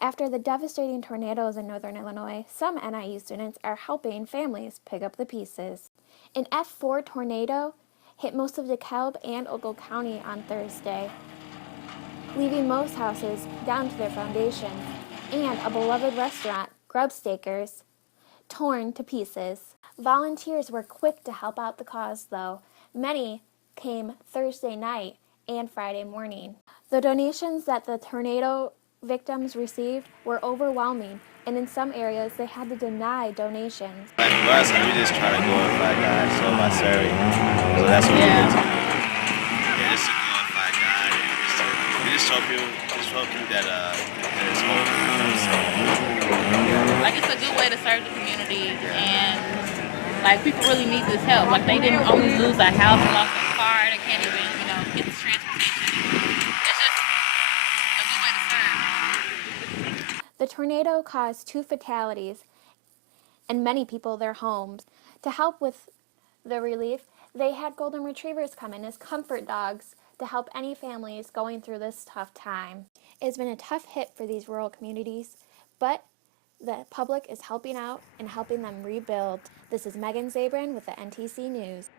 After the devastating tornadoes in northern Illinois, some NIU students are helping families pick up the pieces. An F4 tornado hit most of DeKalb and Ogle County on Thursday, leaving most houses down to their foundations and a beloved restaurant, Grubstakers, torn to pieces. Volunteers were quick to help out the cause, though. Many came Thursday night and Friday morning. The donations that the tornado victims received were overwhelming, and in some areas they had to deny donations. Like for us, we just try to glorify God, so my serving. So that's what we do. Yeah, just to glorify God, and just show people that there's hope. You know what I'm saying? Like, it's a good way to serve the community, and like, people really need this help. Like, they didn't only lose a house, they lost a car, they can't even, get this transportation. It's just a good way to serve. The tornado caused 2 fatalities and many people their homes. To help with the relief, they had golden retrievers come in as comfort dogs to help any families going through this tough time. It's been a tough hit for these rural communities, but the public is helping out and helping them rebuild. This is Megan Zabrin with the NTC News.